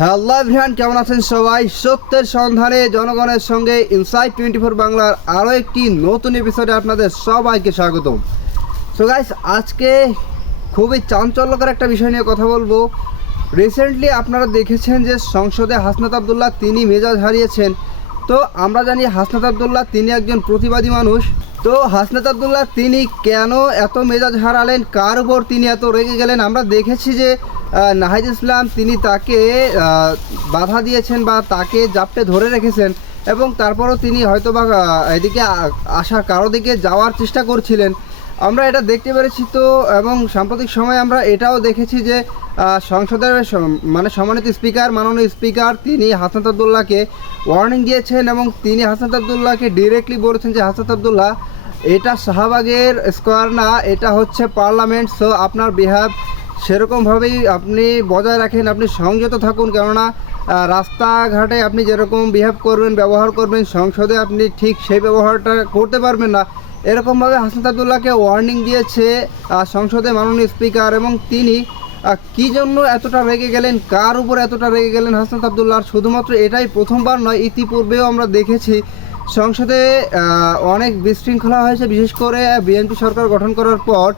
Hello everyone, কেমন আছেন সবাই? সত্যের সন্ধানে জনগণের সঙ্গে ইনসাইড 24 বাংলার আরও একটি নতুন এপিসোডে আপনাদের সবাইকে স্বাগতম। সো গাইস, আজকে খুবই চাঞ্চল্যকর একটা বিষয় নিয়ে কথা বলবো। রিসেন্টলি আপনারা দেখেছেন যে সংসদে হাসনাত আবদুল্লাহ তিনি মেজাজ হারিয়েছেন। তো আমরা জানি হাসনাত আবদুল্লাহ তিনি একজন প্রতিবাদী মানুষ। তো হাসনাত আবদুল্লাহ তিনি কেন এত মেজাজ হারালেন, কার উপর তিনি এত রেগে গেলেন? আমরা দেখেছি যে নাহিদ ইসলাম তিনি তাকে বাধা দিয়েছেন বা তাকে জাপটে ধরে রেখেছেন, এবং তারপরও তিনি হয়তো বা এদিকে আসা কারো দিকে যাওয়ার চেষ্টা করছিলেন, আমরা এটা দেখতে পেরেছি। তো এবং সাম্প্রতিক সময়ে আমরা এটাও দেখেছি যে সংসদের সম্মানিত স্পিকার, মাননীয় স্পিকার তিনি হাসনাত আবদুল্লাহকে ওয়ার্নিং দিয়েছেন, এবং তিনি হাসনাত আবদুল্লাহকে ডিরেক্টলি বলেছেন যে হাসনাত আবদুল্লাহ, এটা শাহবাগের স্কোয়ার না, এটা হচ্ছে পার্লামেন্ট। সো আপনার বিহেভ সেরকমভাবেই আপনি বজায় রাখেন, আপনি সংযত থাকুন, কেননা রাস্তাঘাটে আপনি যেরকম বিহেভ করবেন, ব্যবহার করবেন, সংসদে আপনি ঠিক সেই ব্যবহারটা করতে পারবেন না। এরকমভাবে হাসনাত আবদুল্লাহকে ওয়ার্নিং দিয়েছে সংসদে মাননীয় স্পিকার। এবং তিনি কী জন্য এতটা রেগে গেলেন, কার উপর এতটা রেগে গেলেন হাসনাত আবদুল্লাহ? শুধুমাত্র এটাই প্রথমবার নয়, ইতিপূর্বেও আমরা দেখেছি সংসদে অনেক বিশৃঙ্খলা হয়েছে, বিশেষ করে বিএনপি সরকার গঠন করার পর।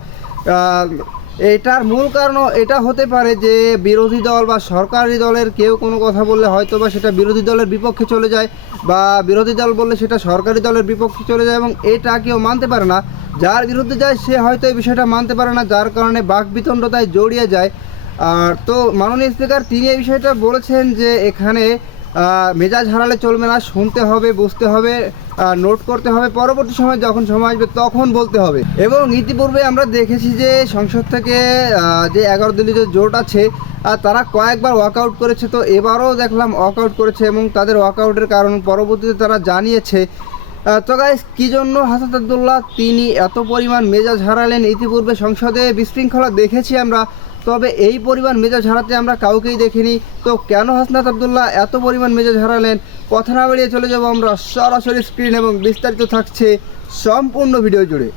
এটার মূল কারণ এটা হতে পারে যে বিরোধী দল বা সরকারি দলের কেউ কোনো কথা বললে হয়তো বা সেটা বিরোধী দলের বিপক্ষে চলে যায়, বা বিরোধী দল বললে সেটা সরকারি দলের বিপক্ষে চলে যায়, এবং এটা কেউ মানতে পারে না। যার বিরুদ্ধে যায় সে হয়তো এই বিষয়টা মানতে পারে না, যার কারণে বাকবিতণ্ডতায় জড়িয়ে যায়। তো মাননীয় স্পিকার তিনি এই বিষয়টা বলেছেন যে এখানে মেজাজ হারালে চলবে না, শুনতে হবে, বুঝতে হবে, নোট করতে হবে, পরবর্তী সময় যখন সময় আসবে তখন বলতে হবে। এবং ইতিপূর্বে আমরা দেখেছি যে সংসদ থেকে যে 11 দলীয় যে জোট আছে তারা কয়েকবার ওয়াকআউট করেছে। তো এবারও দেখলাম ওয়াকআউট করেছে, এবং তাদের ওয়াকআউটের কারণ পরবর্তীতে তারা জানিয়েছে। তো গাইস, কী জন্য হাসনাত আবদুল্লাহ তিনি এত পরিমাণ মেজাজ হারালেন? ইতিপূর্বে সংসদে বিশৃঙ্খলা দেখেছি আমরা, তবে এই পরিমাণ মেজাজ হারাতে আমরা কাউকেই দেখিনি। তো কেন হাসনাত আবদুল্লাহ এত পরিমাণ মেজাজ হারালেন? কথা না বাড়িয়ে চলে যাব আমরা সরাসরি স্ক্রিন, এবং বিস্তারিত থাকছে সম্পূর্ণ ভিডিও জুড়ে।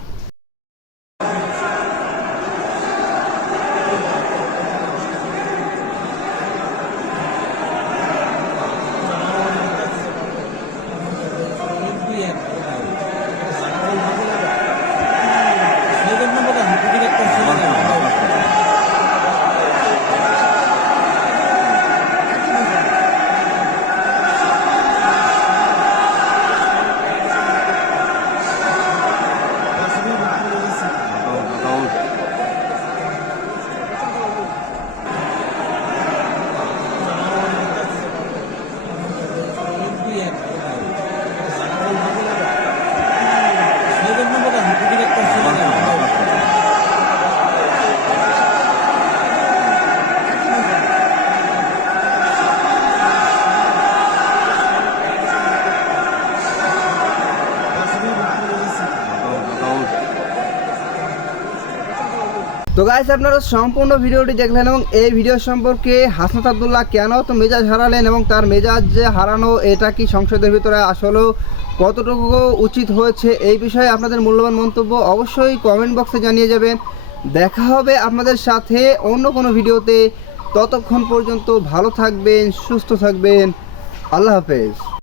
তো গাইস, আপনারা সম্পূর্ণ ভিডিওটি দেখলেন, এবং এই ভিডিও সম্পর্কে হাসনাত আবদুল্লাহ কেন তো মেজাজ হারালেন, এবং তার মেজাজ যে হারানো এটা কি সংসদের ভিতরে আসলেও কতটুকু উচিত হয়েছে, এই বিষয়ে আপনাদের মূল্যবান মন্তব্য অবশ্যই কমেন্ট বক্সে জানিয়ে যাবেন। দেখা হবে আপনাদের সাথে অন্য কোনো ভিডিওতে। ততক্ষণ পর্যন্ত ভালো থাকবেন, সুস্থ থাকবেন। আল্লাহ হাফেজ।